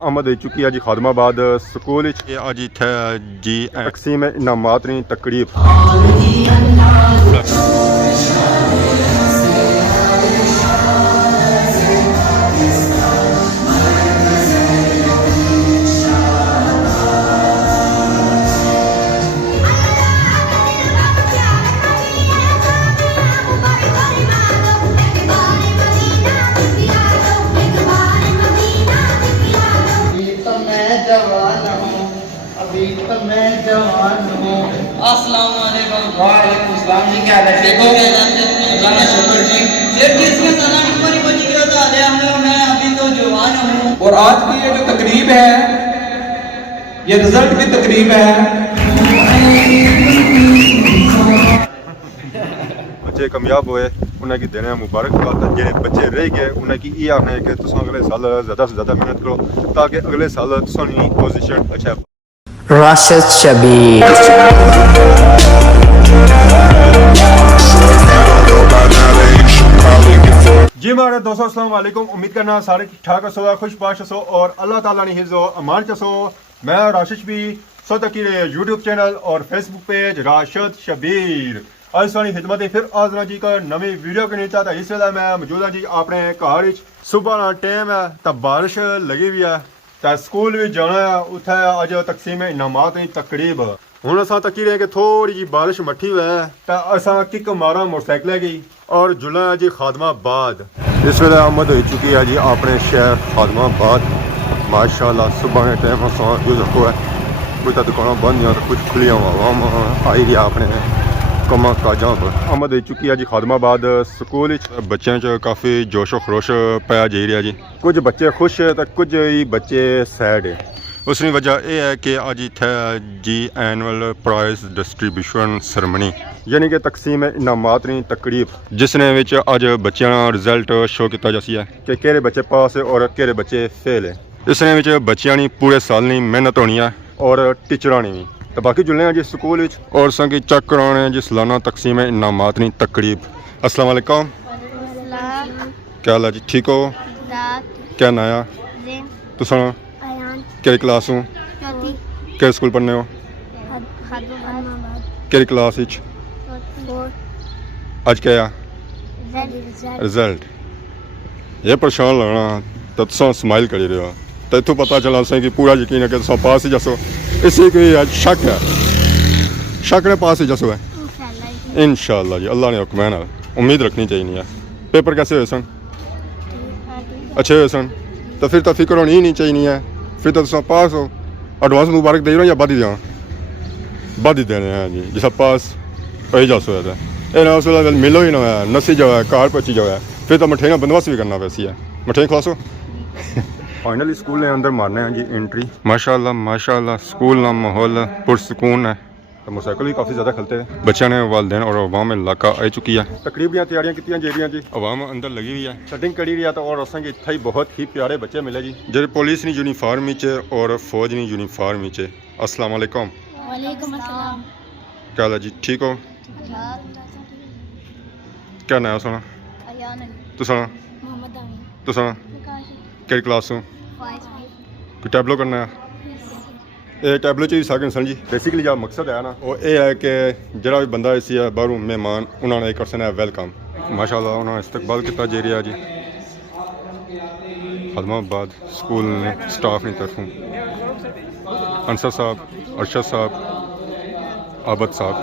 आमद हो चुकी है जी खादमाबाद स्कूल अज इत्थे जी तकसीम इनामात दी तकरीब। अस्सलाम वालेकुम। वालेकुम सलाम जी, क्या हाल है? ठीक हो? अल्लाह का शुक्र जी। फिर किसमें सलाम ऊपर ही बची क्यों था दे हमने मैं अभी तो जवान हूं। और आज की ये जो तकरीब है ये रिजल्ट की तकरीब है। बच्चे कामयाब हुए उन्हें की देने मुबारकबाद। जो बच्चे रह गए उन्हें की ये आखना है कि तुम अगले साल ज़्यादा से ज़्यादा मेहनत करो ताकि अगले साल तुसानी पोजीशन अच्छा। राशिद शबीर जी मारे दोस्तों अस्सलाम वालेकुम। उम्मीद करना सारे ठीक ठाक हसो खुशबाश हसो और अल्लाह ताला ने हिफ्ज़ो अमान चसो। मैं राशिद भी सो तक यूट्यूब चैनल और फेसबुक पेज राशिद शबीर आज सारी खिदमत फिर आजना जी का नवी वीडियो के नीचे था। इस वेला मैं मौजूद हाँ जी अपने घर सुबह का टाइम है तो बारिश लगी हुई है तो स्कूल भी जाना है। उत्थे अज तकसीम इनामात की तकरीब हूँ असा तकी रहे कि थोड़ी जी बारिश मठी हुई है तो असा किक मारा मोटरसाइकिल की और जुला जी खादमाबाद। इस वेले आमद हो चुकी है जी अपने शहर खादमाबाद। माशाल्लाह सुबह के टाइम असा जो रखो है कुछ तो दुकान बंद या तो कुछ खुलिया हवा आई रही अपने कमा काजा पर। आमद हो चुकी है जी खादमाबाद स्कूल। बच्चों च काफ़ी जोशो खरोश पाया जा रहा जी। कुछ बच्चे खुश है तो कुछ ही बच्चे सैड है। उसकी वजह यह है कि अज इत्थे जी एनुअल प्राइज डिस्ट्रीब्यूशन सरमनी यानी कि तकसीम इनामात की तकरीब जिसने विच अज बच्चों का रिजल्ट शो किया जा है कि केड़े बच्चे पास है और केड़े बच्चे फेल है। इसने विच बच्चों की पूरे साल की मेहनत होनी है और टीचर की भी। तो बाकी जुड़ने हैं जी स्कूल और संगी चेक कराने जी सालाना तकसीम इनामात की तकरीब। अस्सलाम वालेकुम। क्या हाल है जी, ठीक हो? क्या नाया तुस केड़ी क्लास हूँ केड़े स्कूल पढ़ने हो केड़ी क्लास अज क्या रिजल्ट ये परेशान लगना तो तुम स्माइल करी रहे हो तो इतों पता चला कि पूरा यकीन है कि तुम पास ही जसो। इसी की शक है शक ने पास ही जसो है इंशाअल्लाह जी। अल्लाह ने हुक्म है उम्मीद रखनी चाहिए है। पेपर कैसे हुए सन? अच्छे हुए सन तो फिर तो फिक्र होनी ही नहीं चाहिए है। फिर तो तुम पास हो। एडवांस मुबारक दे रहे हो या बद ही दें? बद ही देने हैं जी जिस पास वही जस हो ये ना उस वे मिलो ही ना है नसी जो है कार पची जो है फिर तो मठे का बंदोबस्त भी करना वैसी है। मठे खलासो फाइनली स्कूल ने अंदर मारने हैं जी एंट्री। माशाल्लाह माशाल्लाह स्कूल का माहौल पुरसकून है तो मोटरसाइकिल भी काफ़ी ज़्यादा खलते हैं। बच्चों ने वालदेन और अवाम इलाका आ चुकी है। तकरीब दी तैयारियां की जा रही जी। अवाम अंदर लगी हुई है सेटिंग करी रही है तो और असें इत्थे बहुत ही प्यारे बच्चे मिले जी जो पुलिस नी यूनीफार्म और फौज नी यूनीफार्म। अस्सलाम वालेकुम। क्या हाल है जी, ठीक हो? क्या नाम सुना तुसा केड़ी क्लास हो? कोई टैबलो करना है? ये टैबलो च सारे इंसान जी बेसिकली जो मकसद है ना वो ये है कि जरा भी बंदा इसी है बाहरों मेहमान उन्होंने एक करना है वेलकम। माशाल्लाह उन्होंने इस्तकबाल किया जा रहा जी खादमाबाद स्कूल ने स्टाफ की तरफों। अंसर साहब, अरशद साहब, आबद साहब।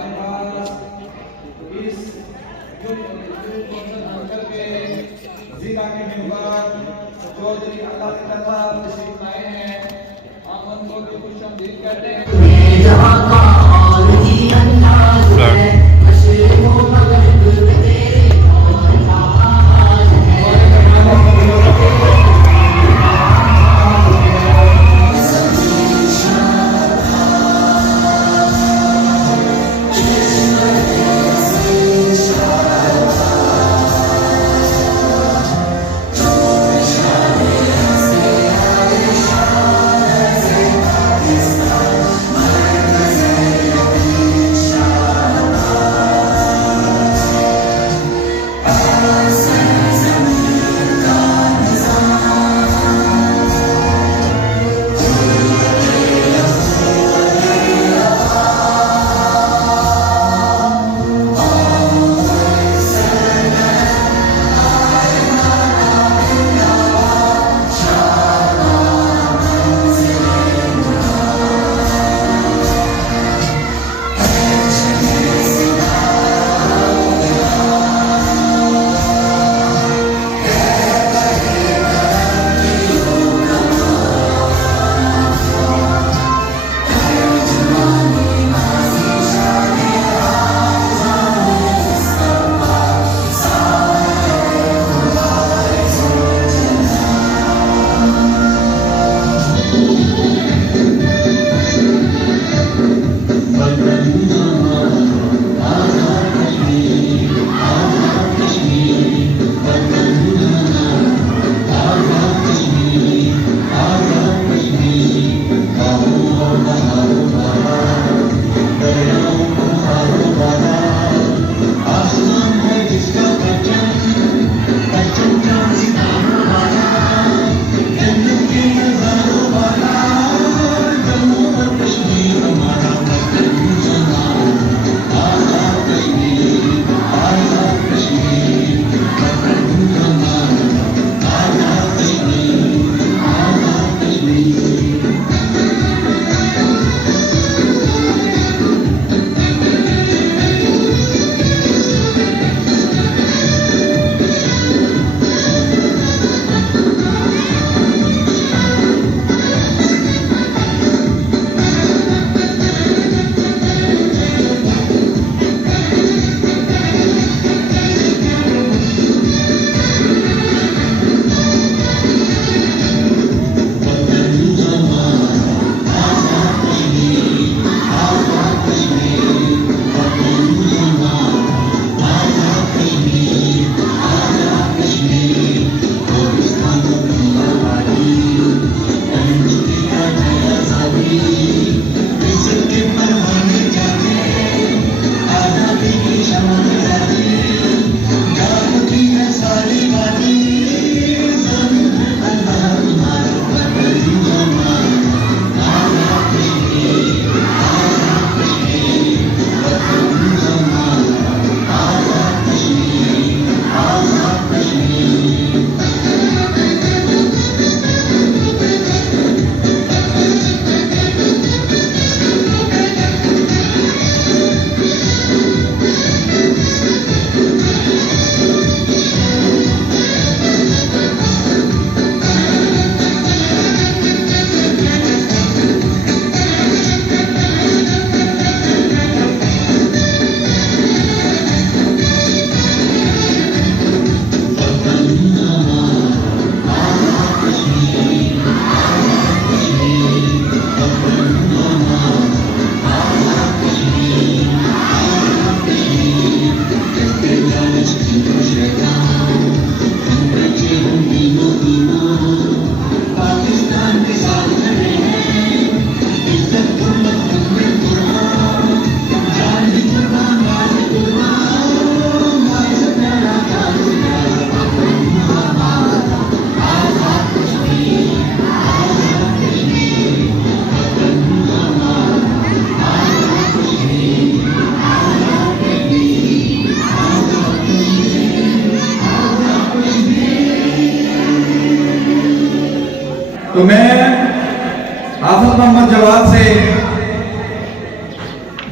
मोहम्मद जवाद से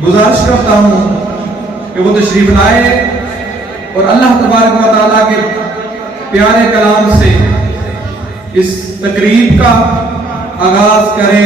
गुजारिश करता हूं कि वो तशरीफ लाए और अल्लाह तबारक व तआला के प्यारे कलाम से इस तकरीब का आगाज करें।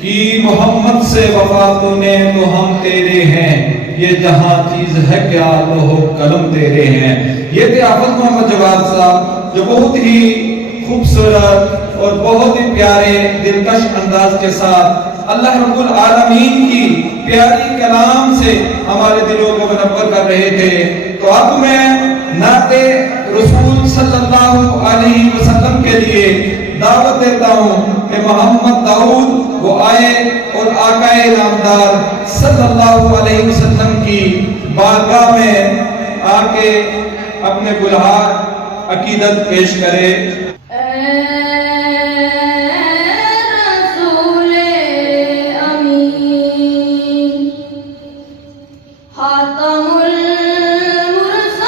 कि मोहम्मद से वफा तूने तो हम तेरे हैं, ये जहां चीज है क्या लोहो कलम तेरे हैं। ये थे आफत मोहम्मद जवाद साहब जो बहुत ही खूबसूरत और बहुत ही प्यारे दिलकश अंदाज के साथ अल्लाह रब्बुल आलमीन की प्यारी कलाम से हमारे दिलों को मुनव्वर कर रहे थे। तो अब मैं नाते रसूल सल्लल्लाहु अलैहि वसल्लम के लिए दावत देता हूँ कि मोहम्मद दाऊद वो आए और आकाए नामदार सल्लल्लाहु अलैहि वसल्लम की बारगाह में आके अपने गुलहार अकीदत पेश करे। रसूले अमीन खातमुल मुरसलीन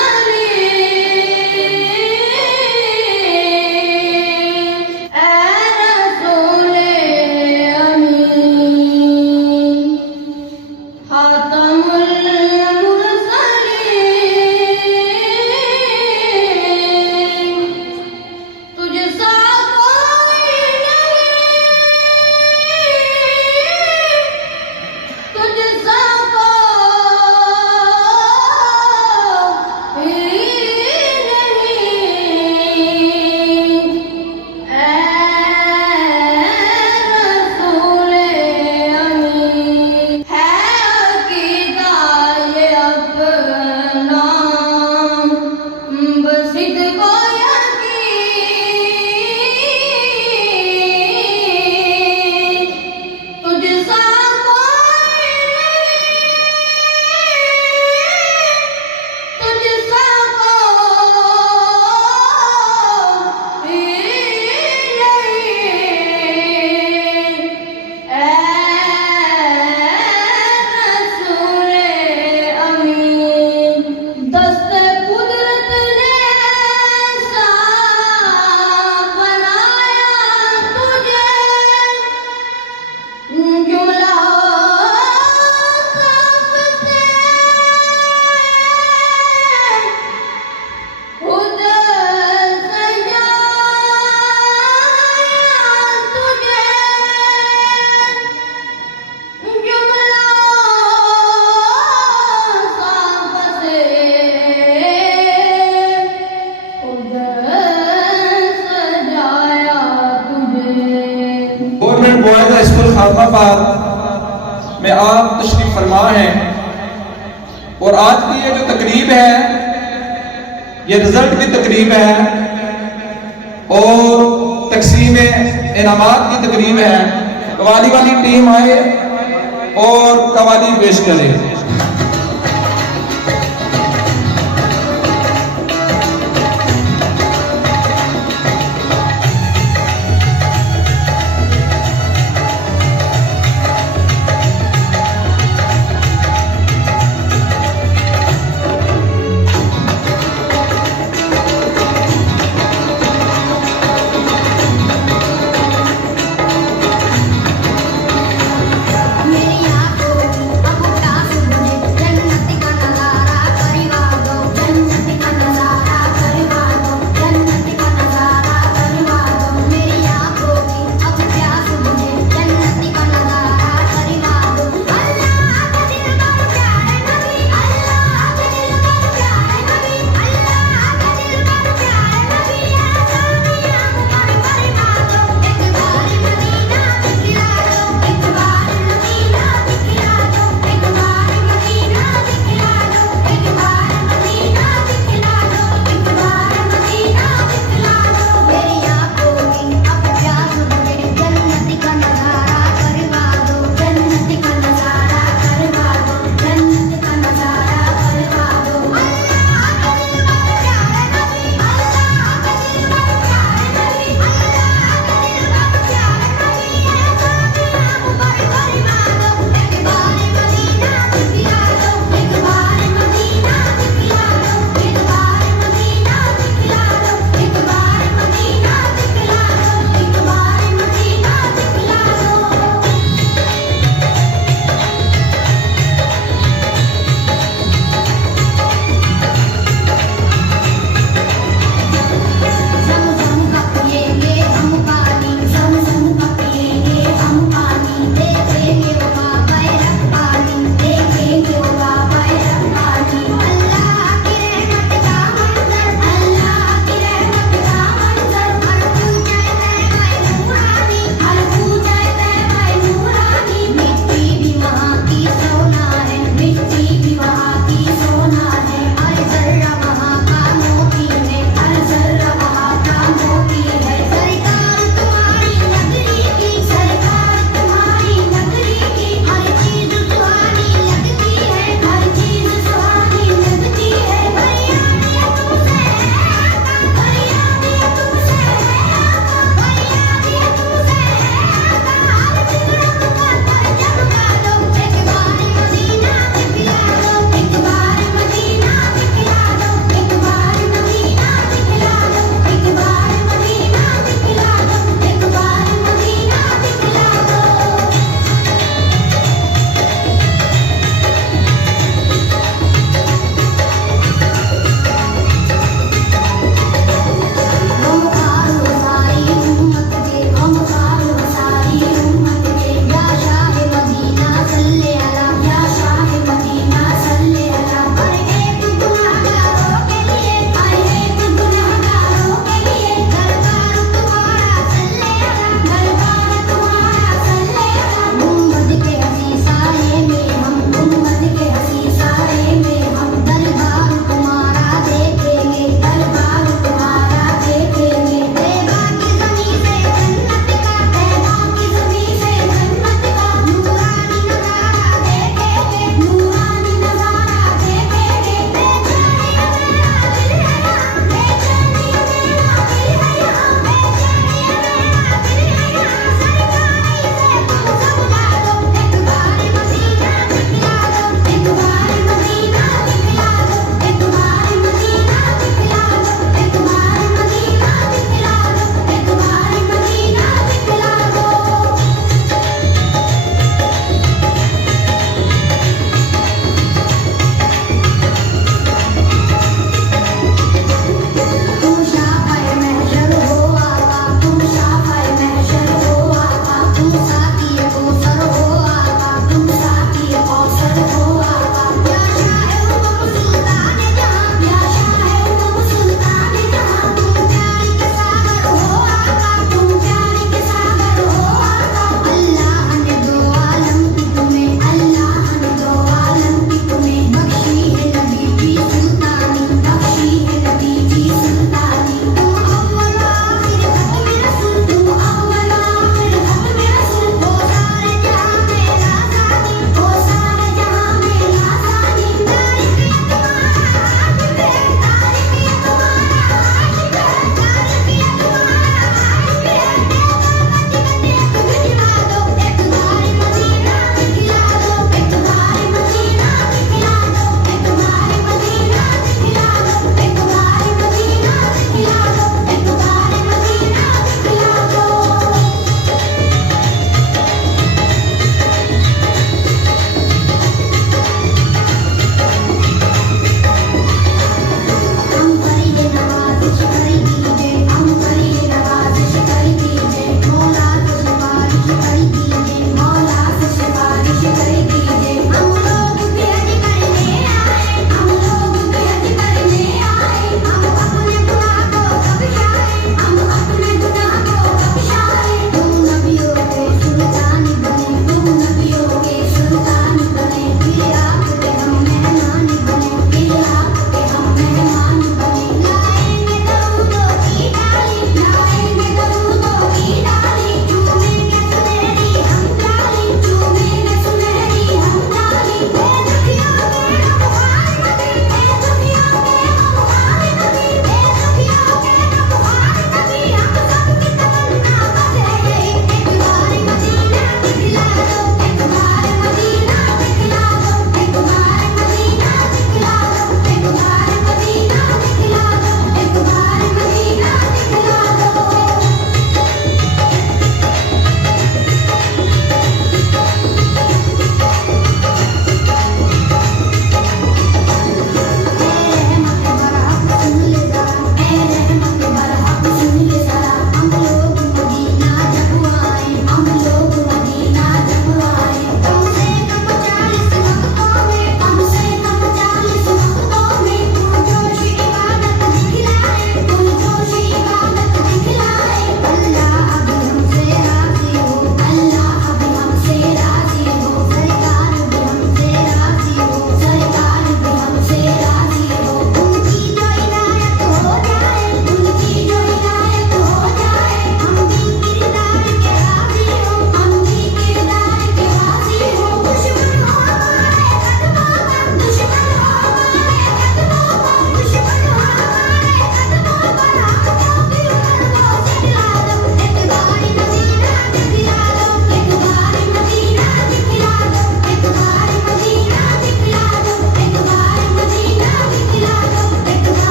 रसूले अमीन खातमुल Mursaleen government boys high school खातमाबाद में आप तशरीफ फरमा हैं और आज की ये जो तकरीब है ये रिजल्ट की तकरीब है और तकसीम इनामात की तकरीब है। कवाली वाली टीम आए और कवाली पेश करे। मेरी आंखों अब काफ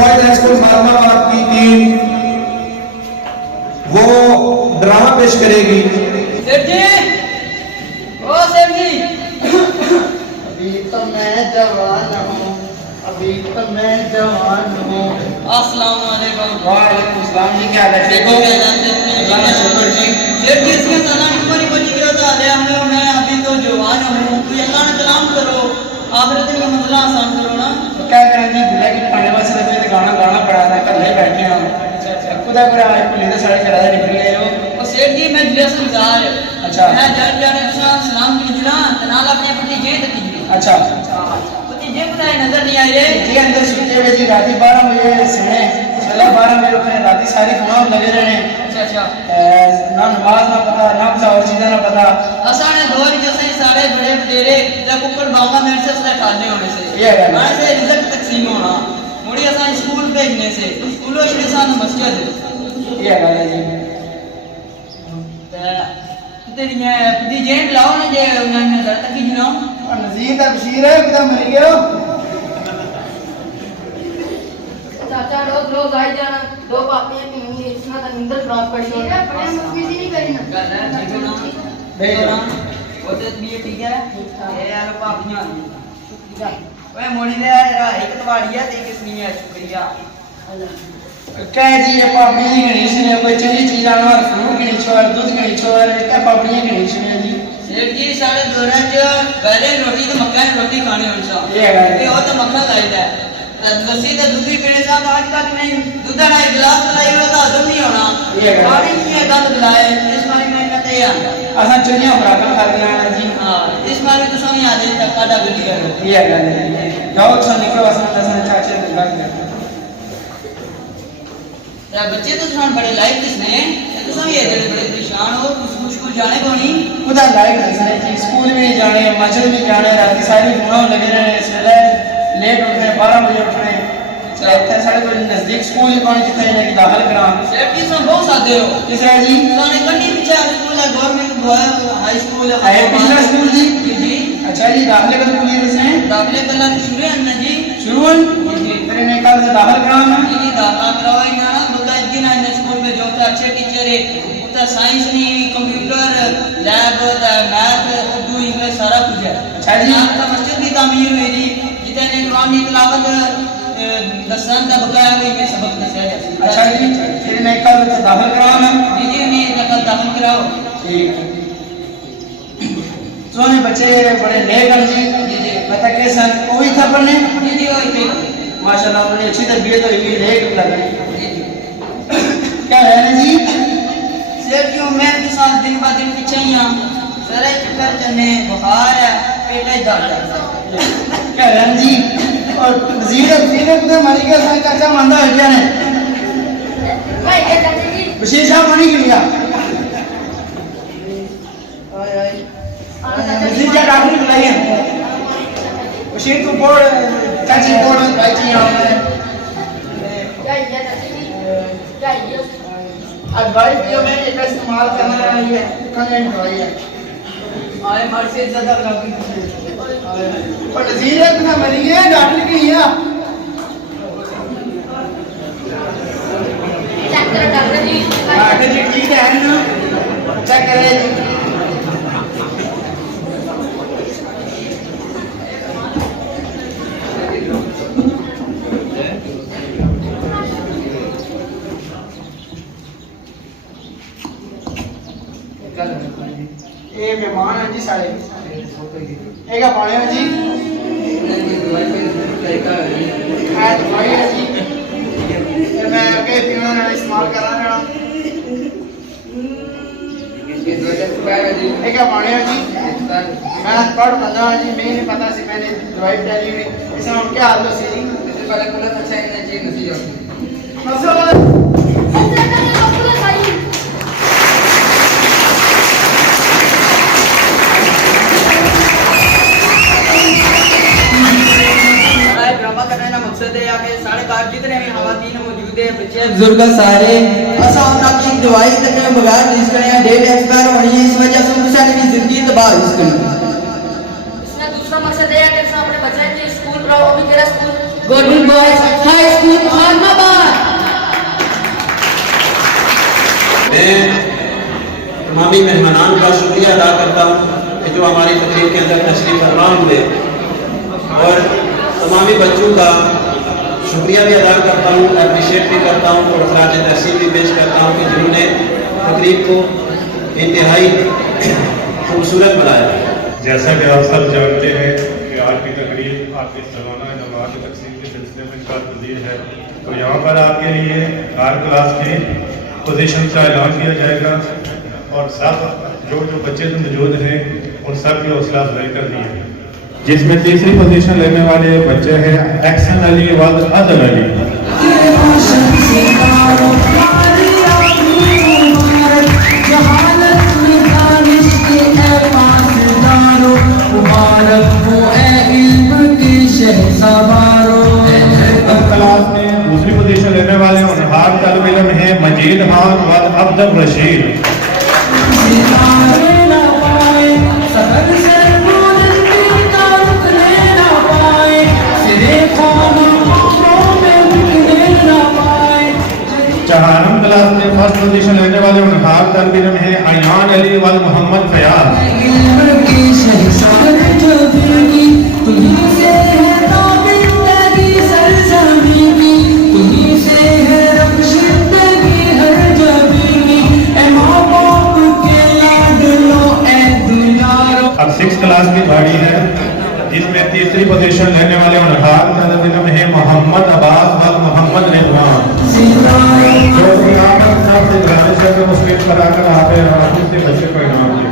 बॉयज हाई स्कूल मालमाबाद की टीम वो ड्रामा पेश करेगी। सेठ जी, ओ सेठ जी, अभी तो मैं जवान हूँ, अभी तो मैं जवान हूँ। अस्सलाम वालेकुम। वालेकुम सलाम जी, क्या हाल है? ठीक हो क्या जानते हैं? अल्लाह का शुक्र जी। सेठ जी, इसमें सलाम ऊपर ही बची क्यों था? ले हमने मैं अभी तो जवान हूँ, तो अल्लाह ने सलाम करो, आखिरत का मसला आसान करो ना। तो क्या करें जी, दूल्हे की पाने वास्ते तो गाना गाना पड़ा था, कल ही बैठे हैं हम। खुदा करा आज पुलिस ने साढ़े चढ़ा निकल गए हो। और सेठ जी मैं जुलिया समझार अच्छा। मैं जान जाने के सलाम की जुला तनाल अपने पति जे तक की अच्छा पति जे बताए नजर नहीं आए रे जी, अंदर सुते हुए जी रात 12 बजे सोने, सुबह 12 बजे उठे, रात सारी खाना लगे रहे। अच्छा अच्छा ना नमाज ना पता, ना कुछ और चीज़ें ना पता। असाने दौर जैसे सारे बड़े बटेरे जब ऊपर बांगा मेरे से उसने खाने होने से ये है। मैं से रिजल्ट तकसीम होना मुड़ी असा स्कूल भेजने से स्कूलों के साथ मस्जिद ये है जी। तेरी पति जे बुलाओ ना जे उन्होंने नजर तक की जुलाओ और नजीर का बशीर है, कितना मर गया। चाचा रोज रोज आई जाना दो पापियां की मम्मी इतना तो निंदर खराब कर दी है अपने मम्मी जी नहीं करी ना कर रहा है ठीक है ना भेजो। वो तो भी ठीक है ये यार पापियां ओए मोड़ी दे यार एक तवाड़ी है ते किसनी है शुक्रिया क्या है जी, ये पापड़ी की गणेश ने कोई चंगी चीज आना और फ्रूट की नीचे और दूध की नीचे और क्या पापड़ी की गणेश ने जी। सेठ जी साढ़े दौरा च पहले रोटी तो मक्का ने रोटी खाने होनी ये है। चाहिए वो तो मक्खन लाइदा है लस्सी तो दूध भी पीने साथ आज तक नहीं दूध ना एक गिलास लाई हो तो हजम नहीं होना ये है। पानी नहीं है गंद गिलाए इस बारे में कहते हैं असा चंगियां खुराकां करदे आना जी। हां इस बारे में तो समझ आ जाए तक काटा बिल्ली करो ये है। जाओ सा निकलो, असा चाचे ने लग गया। या बच्चे तो सुन बड़े लाइक किसने तो सब ये बड़े बड़े परेशान हो कुछ कुछ जाने को नहीं खुदा लाइक हंसने जी, स्कूल भी नहीं जाने, मस्जिद भी जाने, रात सारी गुनाह लगे रहे, सवेरे लेट उठ रहे, 12 बजे उठ रहे। इतने सारे कोई नजदीक स्कूल ही पानी जितने इन्हें दाखिल करा। सेठ जी तुम बहुत सादे हो किस तरह जी? सारे कंडी पीछे स्कूल है गवर्नमेंट बॉय हाई स्कूल है पिछला स्कूल जी। जी अच्छा जी, दाखिले कब खुली है इसने? दाखिले कल शुरू है ना जी शुरू है? फिर इन्हें कल से दाखिल कराना। जी जी दाखिला करवाई ना ना बता दिन है स्कूल में जो तो अच्छे टीचर है उतना साइंस नहीं computer lab math Urdu English सारा कुछ है अच्छा जी। आपका मस्जिद भी तामीर हुई थी जितने कुरान की तिलावत दसन का बकाया हुई में सबक दसिया जाता अच्छा जी, फिर इन्हें कल से दाखिल कराना। जी जी उन्हें कल दाखिल कराओ ठीक। सोने बच्चे बड़े नेक हैं जी। जी जी पता के सन कोई था पढ़ने? जी जी वही थे माशाल्लाह उन्हें अच्छी तरबियत हुई, नेक लग रही। जी जी क्या है ना जी? सेठ क्यों मैं के साथ दिन ब दिन पीछे ही हां सरे चक्कर चने बुखार है पेट दर्द है क्या है ना जी? और वजीर तो मरी गया था, चाचा मंदा हो गया ने भाई ये चाचा जी बशीर साहब मनी गया। वजीर क्या डॉक्टर बुलाई है? बशीर को बोल, चाची बोल भाई जी यहाँ क्या ये चाचा जी क्या ये एडवाइस दियो, मैं इसका इस्तेमाल करना है, ये कंटेंट दवाई है। आए मर से ज्यादा लगी और वजीर इतना मरी गया, डॉक्टर की है। डॉक्टर जी डॉक्टर जी ठीक है ना? चेक करें जी। ये मेहमान हैं जी सारे, एक पाने हैं जी, है दवाई है जी, फिर मैं आगे पीना है, इस्तेमाल कर रहा हूँ। एक पाने हैं जी, मैं पढ़ बंदा हूँ जी, मैं नहीं पता सी मैंने दवाई डाली हुई, इसमें हम क्या हाल सी जी? ड्रामा करने का मकसद है आके साढ़े कार जितने भी खवातीन मौजूद है बच्चे बुजुर्ग सारे असा उन्हें की दवाई तक बगैर यूज करें डेट एक्सपायर होनी है इस वजह से उनकी सारी जिंदगी तबाह हो इसकी इसका दूसरा मकसद है कि अपने बच्चे के स्कूल रहो अभी तेरा school government boys high school Khan शुक्रिया अदा करता हूँ कि जो हमारी तकरीब के अंदर तशरीफ फरमा हुए, और तमामी बच्चों का शुक्रिया भी अदा करता हूँ, अप्रिशिएट भी करता हूँ और खराज तहसीन भी पेश करता हूँ कि जिन्होंने तकरीब को इंतहाई खूबसूरत बनाया। जैसा कि आप सब जानते हैं कि आज की तकरीब आपकी सालाना नवाज तकसीम के सिलसिले में इनका पजीर है, तो यहाँ पर आपके लिए हर क्लास के पोजीशन का ऐलान किया जाएगा और सब जो बच्चे जो मौजूद हैं उन सब की हौसला अफजाई कर दी है। जिसमें तीसरी पोजीशन लेने वाले बच्चे हैं एक्सन अली वद अदल अली। क्लास में दूसरी पोजीशन लेने वाले उनहार तलब इल्म है मजीद खान वद अब्दुल रशीद। चहारम क्लास में फर्स्ट पोजीशन लेने वाले उनहार तलब इल्म है अयान अली वद मोहम्मद फयाज। अब 6th क्लास की बारी है, जिसमें तीसरी पोजीशन लेने वाले उनहार तलब इल्म है मोहम्मद अब्बास और मोहम्मद रिजवान। जो कि आप सबसे गुजारिश है कि मुस्लिम पर आकर आप से बच्चे को इनाम दें।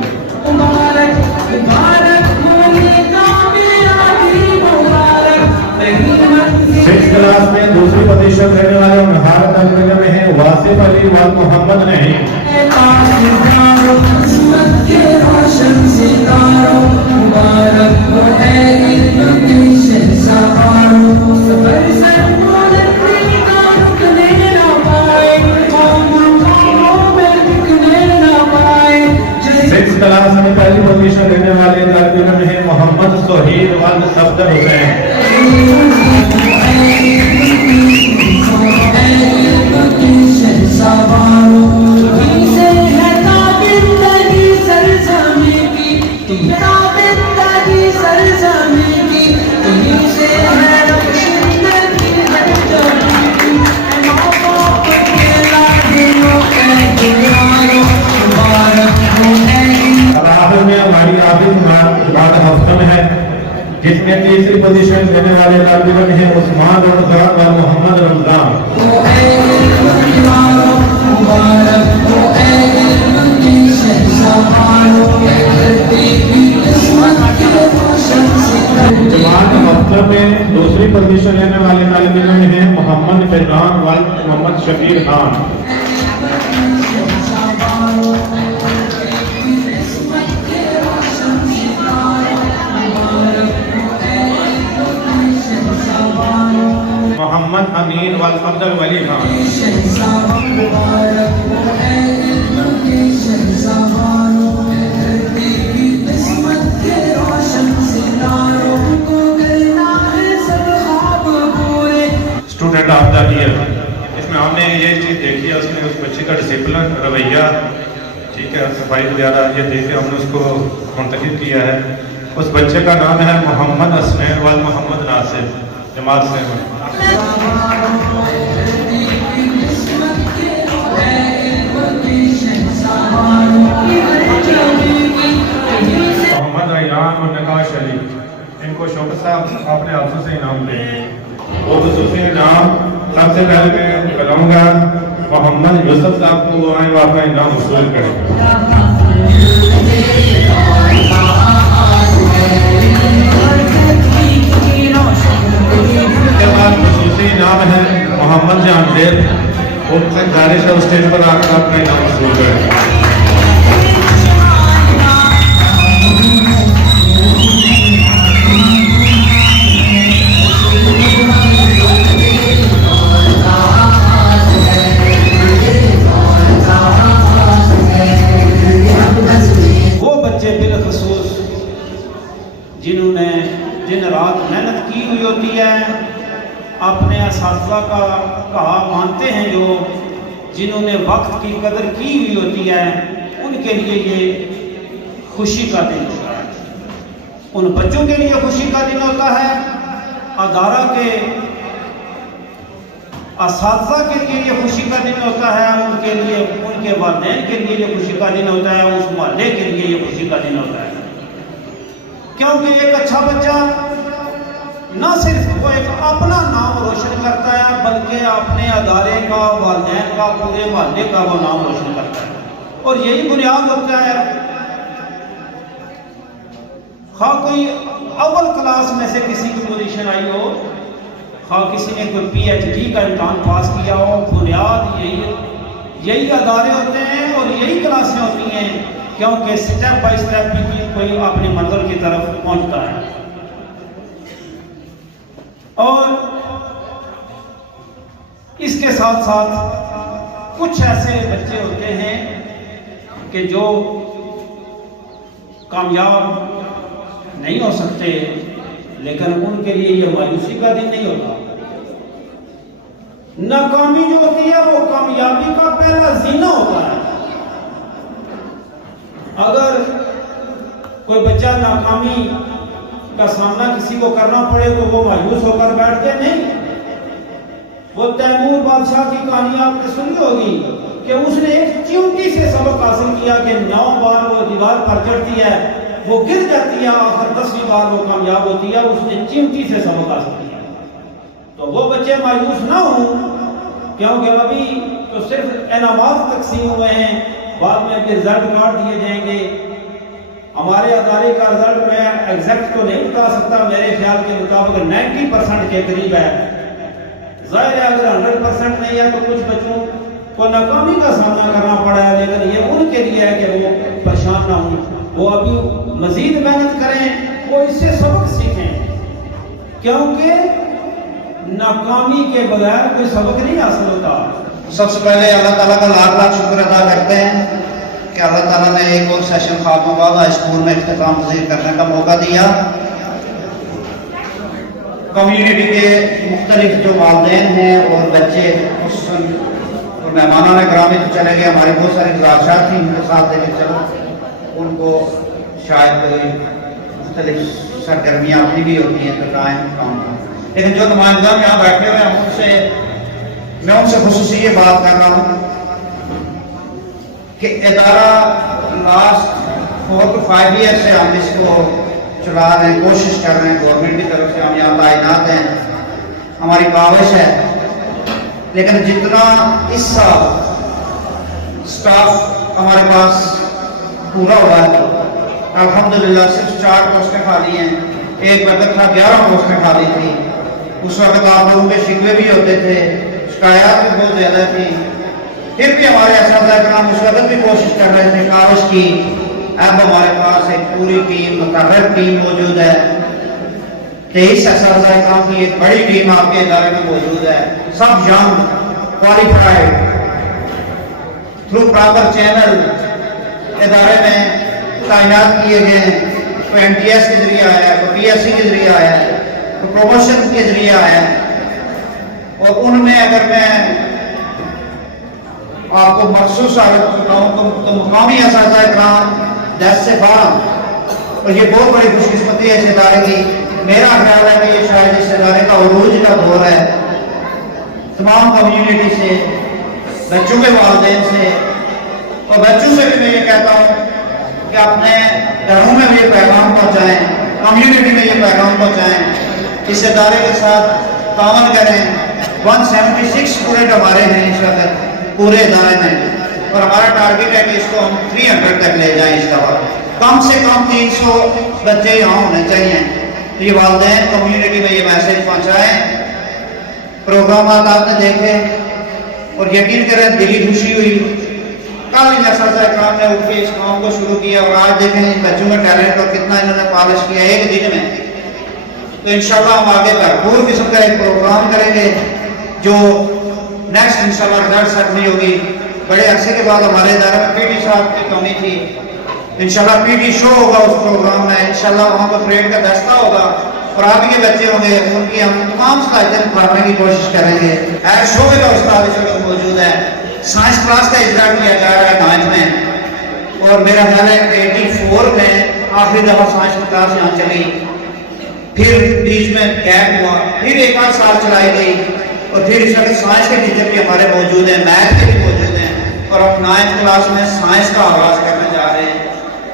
6th क्लास में दूसरी पोजीशन लेने वाले उनहार तलब इल्म है वासिफ अली और मोहम्मद नईम। क्लास में पहली पोजीशन लेने वाले तलब इल्म है मोहम्मद सोहेल वद सफदर हुसैन। जिसमें तीसरी पोजीशन लेने वाले तलब इल्म है उस्मान रमजान और मोहम्मद रमजान। जमात मफ्तर में दूसरी पोजीशन लेने वाले तलब इल्म है मोहम्मद फैजान और मोहम्मद शकीर खान। मोहम्मद अमीन वल Abdul Wali Khan. Student of the year, इसमें हमने ये चीज़ देखी है, उसमें उस बच्चे का डिसिप्लिन, रवैया, ठीक है, सफाई वगैरह, ये देख के हमने उसको मुंतखब किया है। उस बच्चे का नाम है मोहम्मद असनैन वल मोहम्मद नासिर, जमात से। मोहम्मद अयान और नकाश अली, इनको शौकत साहब अपने हाथों से इनाम देंगे। वो खसूसी इनाम सबसे पहले मैं बुलाऊंगा मोहम्मद यूसुफ साहब को, आए वो अपना इनाम वसूल करें। नाम है मोहम्मद जानदेव, उनसे गुजारिश है स्टेज पर आकर अपना इनाम वसूल करें। वो बच्चे बिलखसूस जिन्होंने दिन रात मेहनत की हुई होती है, अपने असातिज़ा का कहा मानते हैं, जो जिन्होंने वक्त की कदर की हुई होती है, उनके लिए ये खुशी का दिन होता है। उन बच्चों के लिए खुशी का दिन होता है, अदारा के असातिज़ा के लिए ये खुशी का दिन होता है, उनके लिए, उनके वालिदैन के लिए ये खुशी का दिन होता है, उस मोहल्ले के लिए ये खुशी का दिन होता है। क्योंकि एक अच्छा बच्चा न सिर्फ वो एक अपना नाम रोशन करता है, बल्कि अपने अदारे का, वालिदैन का, पूरे मोहल्ले का वो नाम रोशन करता है। और यही बुनियाद होता है। खा कोई अव्वल क्लास में से किसी की पोजीशन आई हो, खा किसी ने कोई PhD का इम्तहान पास किया हो, बुनियाद यही अदारे होते हैं और यही क्लासें होती हैं, क्योंकि स्टेप बाय स्टेप ही कोई अपनी मंजिल की तरफ पहुंचता है। और इसके साथ साथ कुछ ऐसे बच्चे होते हैं कि जो कामयाब नहीं हो सकते, लेकिन उनके लिए यह मायूसी का दिन नहीं होता। नाकामी जो होती है वो कामयाबी का पहला जीना होता है। अगर कोई बच्चा नाकामी का सामना किसी को करना पड़े तो वो मायूस होकर बैठते नहीं। वो तैमूर बादशाह की कहानी आपने सुनी होगी कि उसने एक चिमटी से सबक हासिल किया कि 9 बार वो दीवार पर चढ़ती है, वो गिर जाती है, आखिर 10वीं बार वो कामयाब होती है। उसने चिमटी से सबक हासिल किया। तो वो बच्चे मायूस ना हों, क्योंकि अभी तो सिर्फ इनामात तकसीम हुए हैं, बाद में अभी रिजल्ट कार्ड दिए जाएंगे। हमारे अदारे का रिजल्ट मैं एग्जैक्ट तो नहीं बता सकता, मेरे ख्याल के मुताबिक 90% के करीब है। जाहिर है अगर 100% नहीं है तो कुछ बच्चों को नाकामी का सामना करना पड़ा है, लेकिन ये उनके लिए है कि वो परेशान ना हों, वो अभी मजीद मेहनत करें, वो इससे सबक सीखें, क्योंकि नाकामी के बगैर कोई सबक नहीं हासिल होता। सबसे पहले अल्लाह ताला का लाख लाख शुक्र अदा करते हैं कि अल्लाह ताला ने एक और सेशन खातमाबाद हाई स्कूल में इख्तिताम पज़ीर करने का मौका दिया। कम्युनिटी के मुख्तलिफ जो वालिदैन हैं और बच्चे और मेहमानान ग्रामी तो चले गए, हमारी बहुत सारी गुजारिशात थी उनके साथ लेकर चलो, उनको शायद कोई मुख्तलिफ सरगर्मियाँ अपनी भी होती हैं तो काम, लेकिन जो नुमाइंदान यहाँ बैठे हुए हैं मैं उनसे खुसूसी ये बात कर रहा हूँ कि इदारा लास्ट 4 to 5 ईयर से हम इसको चला रहे हैं, कोशिश कर रहे हैं, गवर्नमेंट की तरफ से हम यहाँ तैनात हैं, हमारी काविश है। लेकिन जितना इस साल स्टाफ हमारे पास पूरा हुआ है, अल्हम्दुलिल्लाह सिर्फ 4 पोस्टें खाली हैं। एक वक्त था 11 पोस्टें खाली थी। उस वक्त आप लोगों के शिकवे भी होते थे, शिकायत भी बहुत ज़्यादा थी, फिर भी हमारे असातिज़ा उस वक्त भी कोशिश कर रहे थे काविश की। अब हमारे पास एक पूरी टीम, मुकर्रर टीम मौजूद है। 23 असातिज़ा की एक बड़ी टीम आपके इदारे में मौजूद है, सब young qualified, through proper channel इदारे में तैनात किए गए। कोई NTS के जरिए आया है, कोई PSC के जरिए आया है, कोई प्रमोशन के जरिए आया है। और उनमें अगर मैं आपको मखसूस बताऊँ तो मुकामी असातिज़ा इकराम 10 से 12, और ये बहुत बड़ी खुशकिस्मती है इस इदारे की। मेरा ख्याल है कि ये शायद इस इदारे का उरूज का दौर है। तमाम कम्युनिटी से, बच्चों के वालिदैन से और बच्चों से भी मैं ये कहता हूँ कि अपने घरों में भी ये पैगाम पहुँचाएँ, कम्युनिटी में ये पैगाम पहुँचाएँ, इस इदारे के साथ तावन करें। 176 स्टूडेंट हमारे हैं इस वक्त पूरे इदारे में, और हमारा टारगेट है कि इसको हम 300 तक ले जाएं। इस दफा कम से कम 300 बच्चे यहाँ होने चाहिए। तो ये वालिदैन कम्युनिटी में ये मैसेज पहुँचाएँ। प्रोग्राम आपने देखे और यकीन करें दिली खुशी हुई। कल इन असातिज़ा इकराम ने उठ के इस काम को शुरू किया और आज देखें इन बच्चों का टैलेंट और कितना इन्होंने पॉलिश किया एक दिन में। तो इंशाल्लाह हम आगे भरपूर किस्म का एक प्रोग्राम करेंगे जो नेक्स्ट इंशाल्लाह रिजल्ट सेरेमनी होगी। बड़े अरसे के बाद हमारे इदारे में PT साहब की कमी थी, इंशाल्लाह PT शो होगा उस प्रोग्राम में। इंशाल्लाह वहाँ पर परेड का दस्ता होगा और आप के बच्चे होंगे, उनकी हम तमाम सहायता करने की कोशिश करेंगे। एज शोबे का उस्ताद इस वक्त मौजूद है। साइंस क्लास का इजरा किया जा रहा है 9th में, और मेरा ख्याल है 84 में आखिरी दफ़ा साइंस की क्लास यहाँ चली, फिर बीच में गैप हुआ, फिर एक आध साल चलाई गई और फिर इस वक्त साइंस के टीचर भी हमारे मौजूद हैं, मैथ के भी मौजूद हैं और हम 9th क्लास में साइंस का आगाज़ करने जा रहे हैं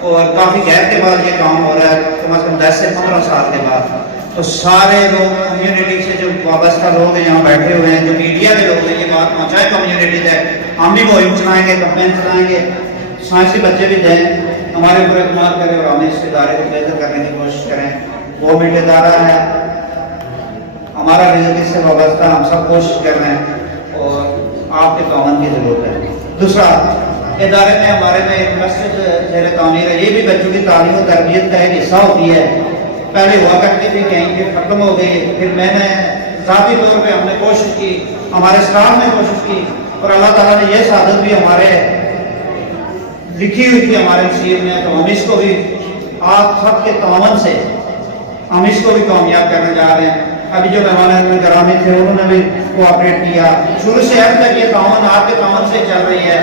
और काफ़ी गैप के बाद ये काम हो रहा है, कम से कम 10 से 15 साल के बाद। तो सारे लोग कम्युनिटी से जो वाबस्ता लोग हैं यहाँ बैठे हुए हैं, जो मीडिया के लोग हैं, ये बात पहुँचाए कम्युनिटी तक। हम भी मुहिम चलाएँगे, कंपेन चलाएँगे, साइंस के बच्चे भी दें, हमारे ऊपर इत्मीनान करें और हमें इस इदारे को बेहतर करने की कोशिश करें। गवर्नमेंट इदारा है, हमारा रिजल्ट इससे वाबस्ता, हम सब कोशिश कर रहे हैं और आपके ताउन की ज़रूरत है। दूसरा, इदारे में हमारे में एक मस्जिद ज़ेर तामीर है, ये भी बच्चों की तालीम और तरबियत का एक हिस्सा होती है। पहले हुआ करती थी कहीं, फिर खत्म हो गई, फिर मैंने ज़ाती तौर पे हमने कोशिश की, हमारे स्टाफ ने कोशिश की और अल्लाह ताला ने यह सादत भी हमारे लिखी हुई थी हमारे नसीब में, तो हम इसको भी आप सबके तावन से हम इसको भी कामयाब करने जा रहे हैं। अभी जो मेहमान ग्रामी थे उन्होंने भी कोऑपरेट किया, शुरू से अब तक ये तावन आपके तावन से चल रही है।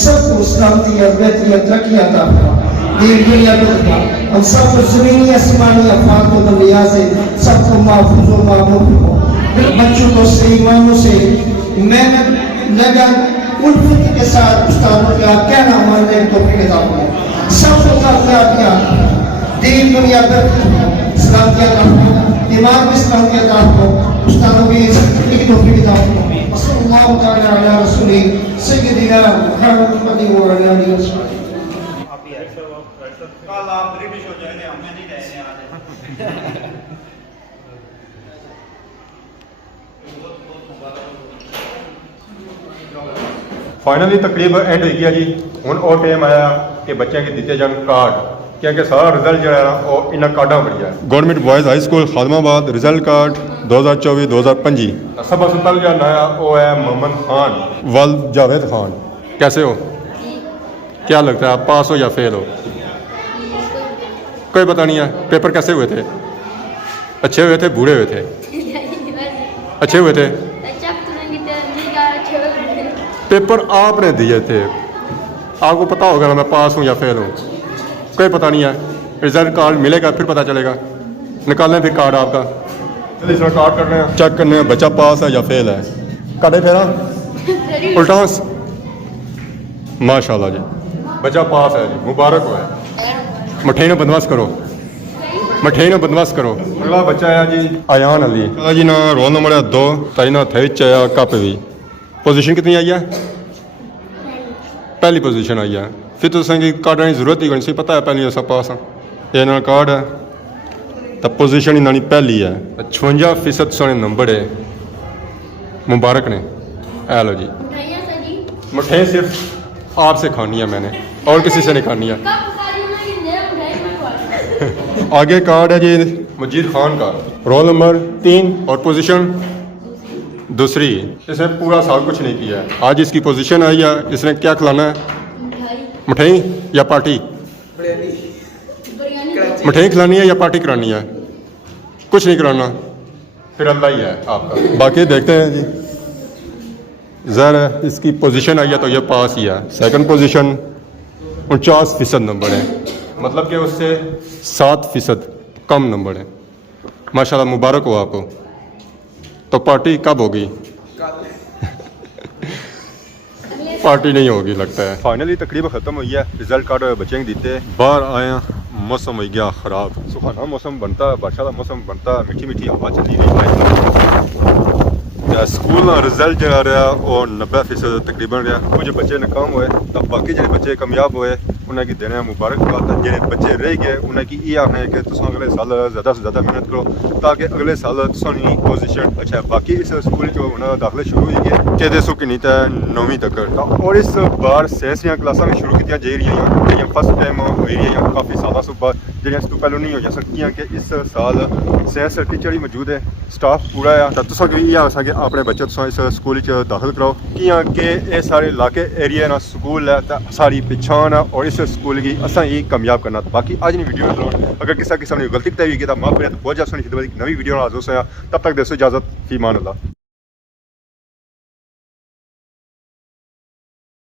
सबको सलामती अफियत तरक्की अता फरमा, दीन दुनिया में रखा, हम सबको ज़मीनी आसमानी आफातों और बलिया से सबको महफूज और मामून हो। बच्चों को सही मानों से मेहनत लगन उल्फत के साथ उस्तादों का कहना मानने को तौफीक अता फरमा, सबको कामयाबियां दीन दुनिया पर इस्लाम के अल्लाह दिमाग में इस्लाम के अल्लाह उस्तादों की एक तौफीक अता फरमा। सल्लल्लाहु तआला अला रसूली सय्यदिना मुहम्मद व अला आलिहि वसल्लम। कल आप ब्रिटिश हो जाएंगे, हमें नहीं कहने आज। फाइनली तकरीब एंड हो गया जी। हुण वो टाइम आया कि बच्चों के दिते जान कार्ड, क्योंकि सारा रिजल्ट जो है वो इन कार्डों बढ़िया है। Government boys high school Khadamabad result card 2024-2025। सबसे पहले जो नया वो है मोहम्मद खान वल जावेद खान। कैसे हो, क्या लगता है आप पास हो या फेल हो? कोई पता नहीं है। पेपर कैसे हुए थे? अच्छे हुए थे, बूढ़े हुए थे? अच्छे हुए थे। पेपर आपने दिए थे, आपको पता होगा ना मैं पास हूँ या फेल हूँ? कोई पता नहीं है। रिजल्ट कार्ड मिलेगा फिर पता चलेगा। निकालें फिर कार्ड आपका, चलिए इसमें कार्ड करने हैं, चेक करने हैं बच्चा पास है या फेल है। काटे फेरा उल्टास, माशाल्लाह जी बच्चा पास है जी, मुबारक हो है। मठे ने बंदोबस्त करो, मठे ने बंदोबस्त करो। अगला बच्चा है जी आयान अली जी ना, रोल नंबर है 2, तारी ना थे चाया कप भी। पोजीशन कितनी आई है? पहली पोजीशन आई है। फिर तो संगी कार्ड की जरूरत ही नहीं, पता है पहली सब पास हाँ। ये ना कार्ड है तो पोजीशन इन्होंने पहली है। 56% सोने नंबर है, मुबारक ने। ए लो जी मिठाई सिर्फ आपसे खानी है मैंने, और किसी से नहीं खानी है। आगे कार्ड है जी मजीद खान का, रोल नंबर 3 और पोजीशन दूसरी। इसने पूरा साल कुछ नहीं किया है। आज इसकी पोजीशन आई है, इसने क्या खिलाना है? मिठाई या पार्टी? मिठाई खिलानी है या पार्टी करानी है? कुछ नहीं कराना, फिर अल्लाह ही है आपका। बाकी देखते हैं जी। ज़रा इसकी पोजीशन आई है तो ये पास ही है। सेकंड पोजीशन 49% नंबर है, मतलब कि उससे 7% कम नंबर है। माशाल्लाह मुबारक हो आपको। तो पार्टी कब होगी? पार्टी नहीं होगी लगता है। फाइनली तकरीबन ख़त्म हुई है, रिजल्ट कार्ड बच्चे ने दीते। बाहर आया, मौसम हो गया ख़राब, सुहाना मौसम बनता, बादशाह मौसम बनता, मीठी मीठी हवा चली रही। स्कूल का रिजल्ट जो रहा वो 90% तकरीबन रहा। कुछ बच्चे नाकाम हुए, तब बाकी जो बच्चे कामयाब हुए उन्हें की देने मुबारकबाद। जेह्ड़े बच्चे रह गए उन्हें की ये आखना है कि तुम अगले साल ज़्यादा से ज़्यादा मेहनत करो ताकि अगले साल तुसानी पोजीशन अच्छा है। बाकी इस स्कूल जो उन्होंने दाखिले शुरू हुई है चौदह सौ की नहीं तो 9वीं तक। और इस बार साइंस दियां क्लासां भी शुरू की जा रही हैं, फर्स्ट टाइम हो रही है काफ़ी सालों से बाद, जो इस तो पहले नहीं हो जा सकती कि इस साल साइंस टीचर ही मौजूद है, स्टाफ पूरा है। तो तुसा भी इयै आखा कि अपने बच्चे तुसा इस स्कूल दाखिल कराओ कियां कि ये सारे इलाके एरिया ना स्कूल है तो सारी पहचान है और इस स्कूल की असा ही कामयाब करना। बाकी अज नहीं वीडियो अगर किसी किस्म की गलती बताई गई तो माफ करें। तो बहुत ज़्यादा सुनी नवी वीडियो हाजिर होया, तब तक दोस्तों इजाज़त, फी मान अल्लाह।